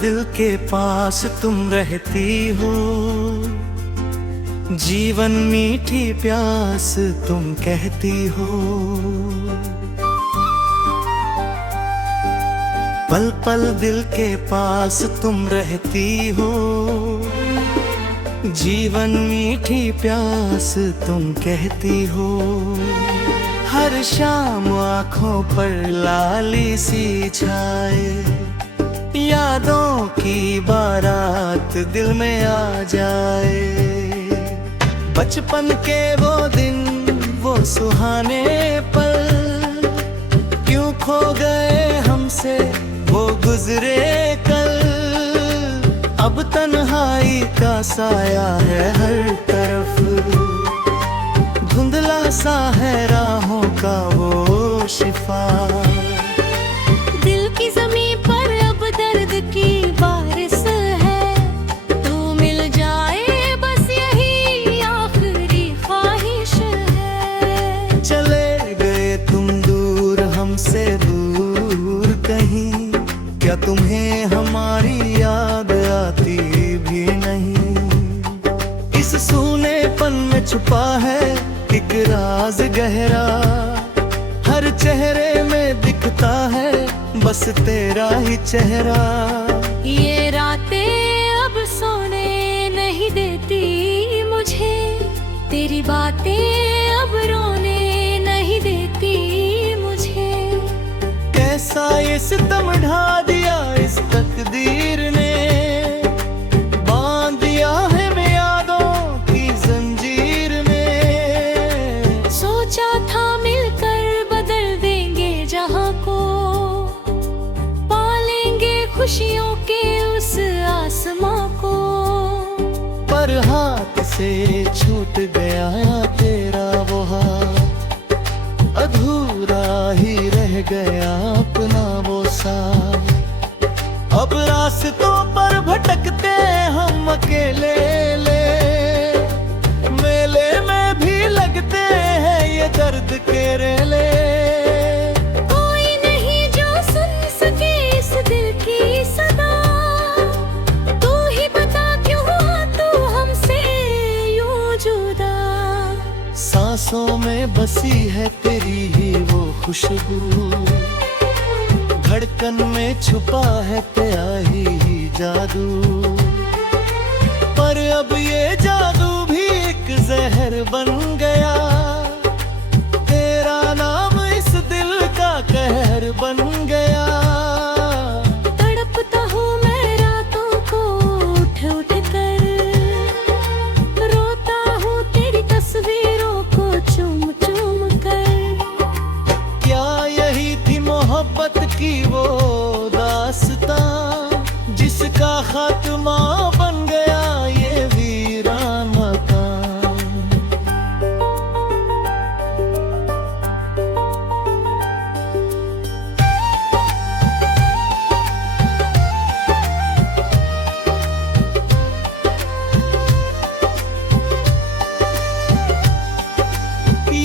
दिल के पास तुम रहती हो, जीवन मीठी प्यास तुम कहती हो। पल पल दिल के पास तुम रहती हो, जीवन मीठी प्यास तुम कहती हो। हर शाम आँखों पर लाली सी छाए, यादों की बारात दिल में आ जाए। बचपन के वो दिन, वो सुहाने पल, क्यों खो गए हमसे वो गुजरे कल। अब तन्हाई का साया है हर तरफ, धुंधला सा है राहों का वो शिफा। दिल की ज़मीं पर अब दर्द की बारिश है, तू मिल जाए बस यही आखिरी ख्वाहिश है। चले गए तुम दूर हमसे दूर कहीं, क्या तुम्हें हमारी याद आती भी नहीं। इस सूनेपन में छुपा है एक राज गहरा, हर चेहरे में दिखता है बस तेरा ही चेहरा। ये रातें अब सोने नहीं देती मुझे, तेरी बातें अब रोने नहीं देती मुझे। कैसा ये सितम ढा दिया इस तकदीर ने, बांध दिया है मैं यादों की जंजीर में। सोचा था मिलकर बदल देंगे जहां को, पालेंगे खुशियों के उस आसमां को। पर हाथ से छूट गया तेरा वो हाथ, अधूरा ही रह गया अपना वो साथ। अब रास्तों पर भटकते हम अकेले ले, मेले में भी लगते हैं ये दर्द के रेले। कोई नहीं जो सुन सके इस दिल की सदा, तू ही बता क्यों हुआ तू हमसे यूं जुदा। सांसों में बसी है तेरी ही वो खुशबू, धड़कन में छुपा है तेरा ही जादू। पर अब ये जादू भी एक जहर बन गया, तेरा नाम इस दिल का कहर बन गया। तड़पता हूँ मैं रातों को उठ उठ कर, रोता हूँ तेरी तस्वीरों को चूम चूम कर। क्या यही थी मोहब्बत की वो दास्तां, जिसका खात्मा बन गया ये वीरान मकान।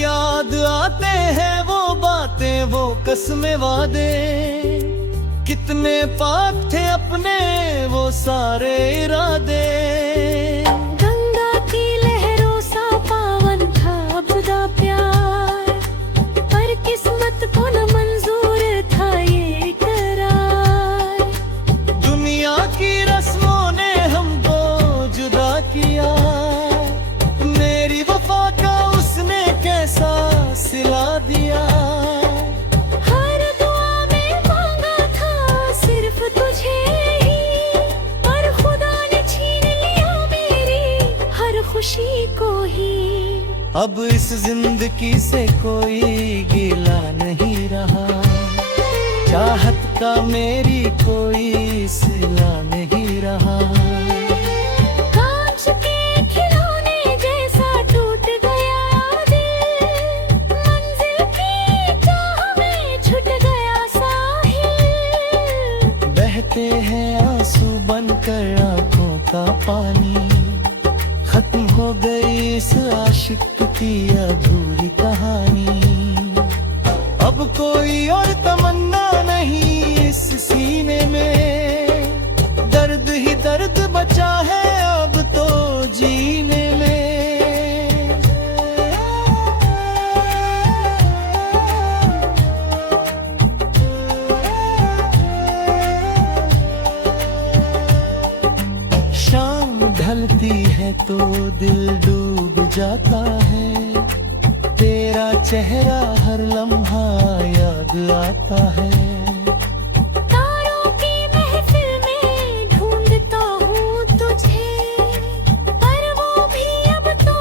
याद आते हैं वो बातें, वो कसमें वादे, कितने पाक थे अपने वो सारे इरादे। गंगा की लहरों सा पावन था अब जुदा प्यार, पर किस्मत को न मंजूर था ये करार। दुनिया की रस्मों ने हमको जुदा किया, मेरी वफा का उसने कैसा सिला दिया। हर दुआ में मांगा था सिर्फ तुझे ही, पर खुदा ने छीन लिया मेरी हर खुशी को ही। अब इस जिंदगी से कोई गिला नहीं रहा, चाहत का मेरी कोई सिला नहीं रहा। कांच के खिलौने जैसा टूट गया दिल, मंजिल की चाह में छूट गया साहिल। बहते हैं आंसू बनकर आंखों का पानी, खत्म हो गई इस आशिक की अधूरी कहानी। अब कोई और तमन्ना नहीं इस सीने में, जाता है, तेरा चेहरा हर लम्हा याद आता है। तारों की महफिल में ढूंढता हूँ तुझे, पर वो भी अब तो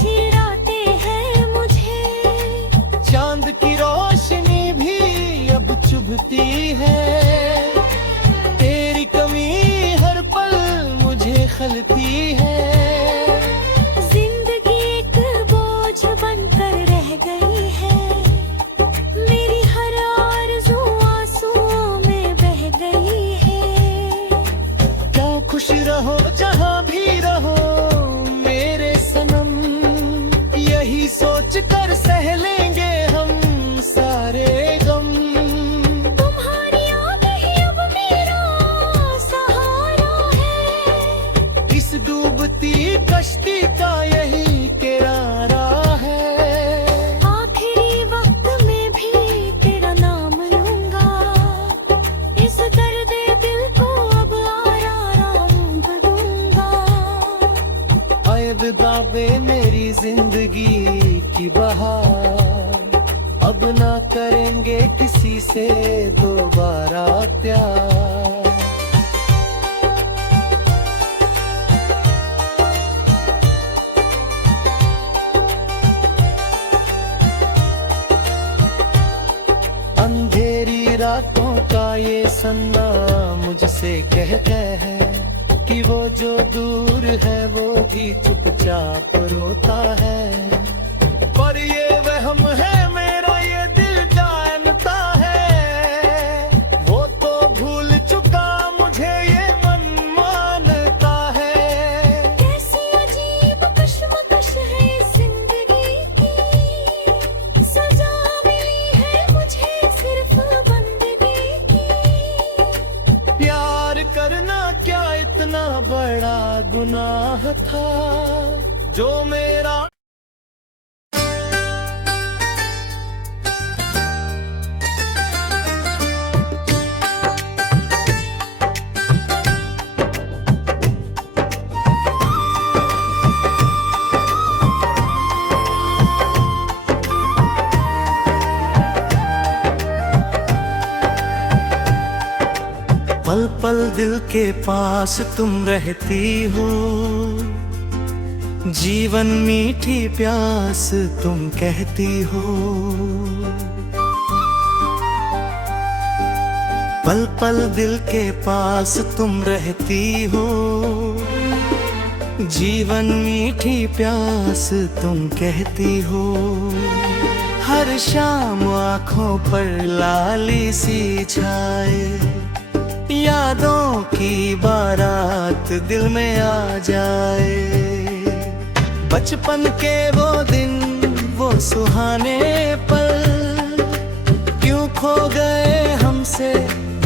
चिढ़ाते हैं मुझे। चांद की रोशनी भी अब चुभती है, तेरी कमी हर पल मुझे खलती है। जिंदगी एक बोझ बनकर रह गई है, मेरी हर आरज़ू आंसुओं में बह गई है। क्यों खुश रहो जहाँ भी रहो मेरे सनम, यही सोच कर सह लेंगे हम सारे गम। तुम्हारी याद ही अब मेरा सहारा है, इस डूबती कश्ती का यही किनारा है। आखिरी वक्त में भी तेरा नाम लूंगा, इस दर्द दिल को अब आराम दूंगा। आए विदा बे मेरी जिंदगी की बहार, अब ना करेंगे किसी से दोबारा प्यार। अंधेरी रातों का ये सन्ना मुझसे कहता है कि वो जो दूर है वो भी चुपचाप रोता है। पर ये वहम है मेरा, ये दिल जानता है, वो तो भूल चुका मुझे ये मन मानता है। कैसी अजीब कश्मकश है जिंदगी की, सजा मिली है मुझे सिर्फ बंदगी की। प्यार करना क्या इतना बड़ा गुनाह था, जो मेरा पल पल दिल के पास तुम रहती हो, जीवन मीठी प्यास तुम कहती हो। पल पल दिल के पास तुम रहती हो, जीवन मीठी प्यास तुम कहती हो। हर शाम आँखों पर लाली सी छाए, यादों की बारात दिल में आ जाए। बचपन के वो दिन वो सुहाने पल, क्यों खो गए हमसे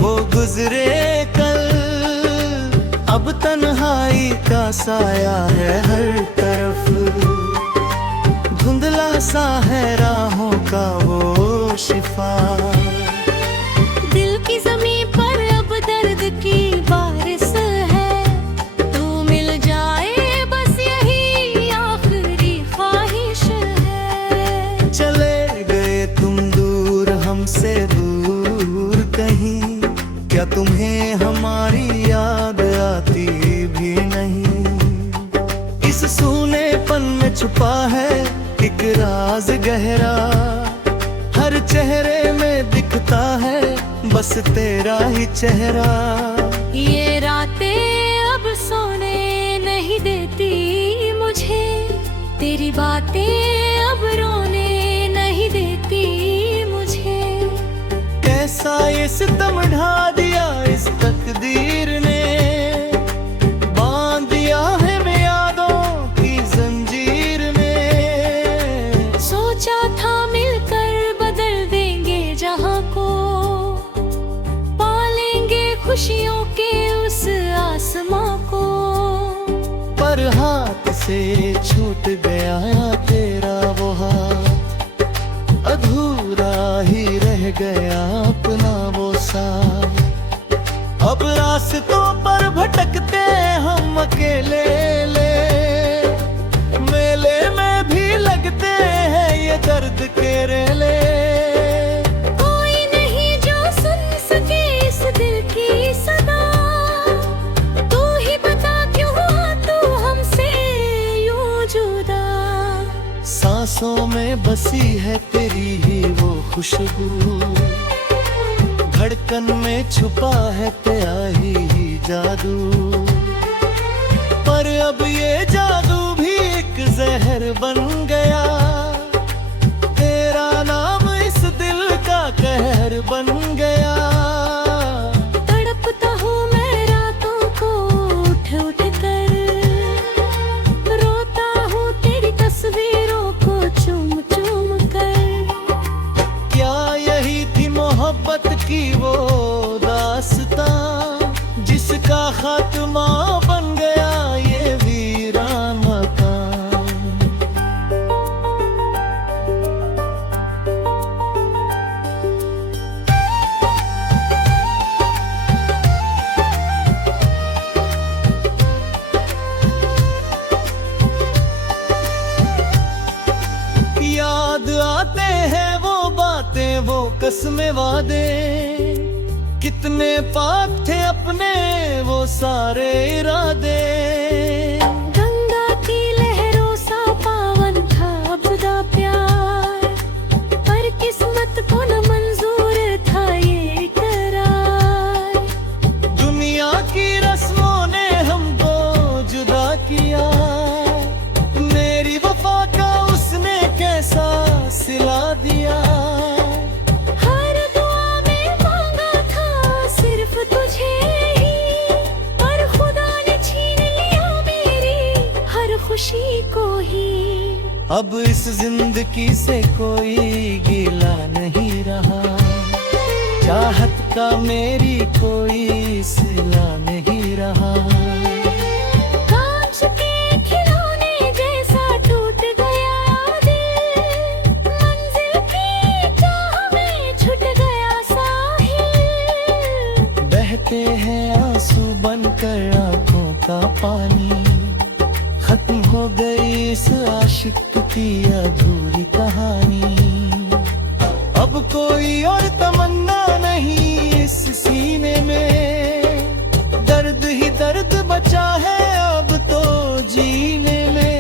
वो गुजरे कल। अब तन्हाई का साया है हर तरफ, धुंधला सा है राहों का वो शिफा। दिल की ज़मीं पर अब दर्द की बारिश है, तू मिल जाए बस यही आखिरी ख्वाहिश है। चले गए तुम दूर हमसे दूर कहीं, क्या तुम्हें हमारी याद आती भी नहीं। इस सूनेपन में छुपा है एक राज गहरा, हर चेहरे में दिखता है बस तेरा ही चेहरा। ये रातें अब सोने नहीं देती मुझे, तेरी बातें अब रोने नहीं देती मुझे। कैसा ये सितम ढा दिया इस तकदीर ने, बांध दिया है मैं यादों की जंजीर में। सोचा था मिलकर बदल देंगे जहां को, पालेंगे खुशियों के उस आसमां को। पर हाथ से छूट गया तेरा वो हाथ, अधूरा ही रह गया अपना वो साथ। अब रास्तों पर भटकते हम अकेले ले, मेले सांसों में बसी है तेरी ही वो खुशबू, धड़कन में छुपा है तेरा ही जादू। पर अब ये जादू भी एक जहर बन गया, तेरा नाम इस दिल का कहर बन गया। तड़पता हूँ मैं रातों को उठ उठ कर, रोता हूँ तेरी तस्वीरों को चूम चूम कर। क्या यही थी मोहब्बत की वो दास्तां, जिसका खात्मा बन गया ये वीरान मकान। याद आते हैं वो बातें, वो कसमें वादे, कितने पाक थे अपने वो सारे इरादे। गंगा की लहरों सा पावन था खुदा प्यार, पर किस्मत को न मंजूर था ये करार। दुनिया की रस्मों ने हमको जुदा किया, मेरी वफा का उसने कैसा सिला दिया। हर दुआ में मांगा था सिर्फ तुझे ही, पर खुदा ने छीन लिया मेरी हर खुशी को ही। अब इस जिंदगी से कोई गिला नहीं रहा, चाहत का मेरी कोई सिला नहीं रहा। कांच के खिलौने जैसा टूट गया दिल, मंजिल की चाह में छूट गया साहिल। बहते हैं आंसू बनकर आंखों का पानी, खत्म हो गई इस आशिक की अधूरी कहानी। अब कोई और तमन्ना नहीं इस सीने में, दर्द ही दर्द बचा है अब तो जीने में।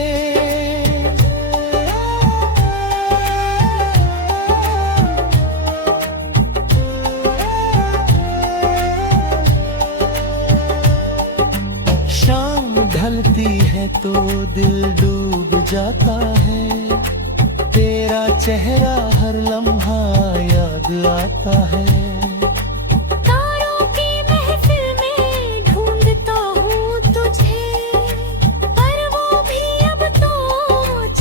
शाम ढलती है तो दिल डूब जाता है, तेरा चेहरा हर लम्हा याद आता है। तारों की महफिल में ढूंढता हूँ तुझे, पर वो भी अब तो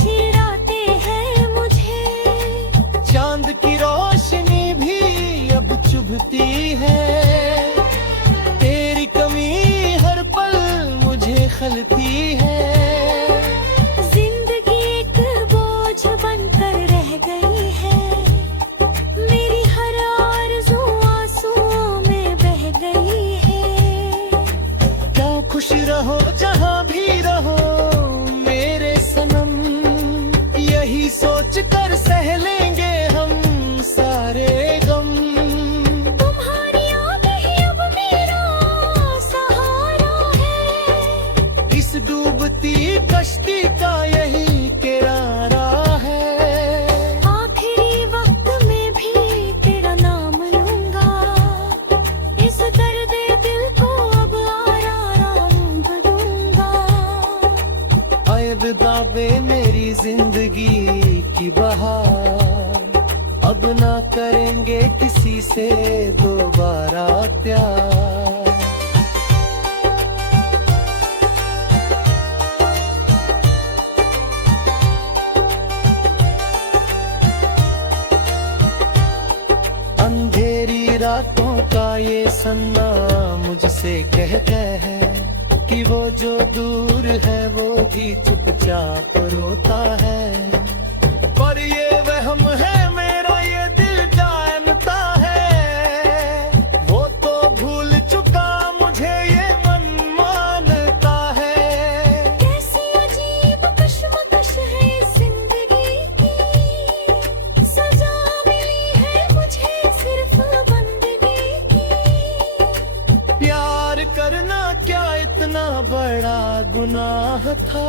चिढ़ाते हैं मुझे। चांद की रोशनी भी अब चुभती है, तेरी कमी हर पल मुझे खलती है। जिंदगी एक बोझ बनकर रह गई है, मेरी हर आरज़ू आंसुओं में बह गई है। क्यों खुश रहो जहाँ भी रहो मेरे सनम, यही सोच कर सह लेंगे हम सारे गम। तुम्हारी याद ही अब मेरा सहारा है, इस डूबती कश्ती का यही किनारा है। आखिरी वक्त में भी तेरा नाम लूंगा, इस दर्द दिल को अब आराम दूंगा। आए विदा बे मेरी जिंदगी की बहार, अब ना करेंगे किसी से दोबारा प्यार। अंधेरी रातों का ये सन्ना मुझसे कहता है कि वो जो दूर है वो भी चुपचाप रोता है। पर ये वहम है मेरा, ये दिल जानता है, वो तो भूल चुका मुझे ये मन मानता है। कैसी अजीब कश्मकश है जिंदगी की, सजा मिली है मुझे सिर्फ बंदगी की। प्यार करना क्या इतना बड़ा गुनाह था,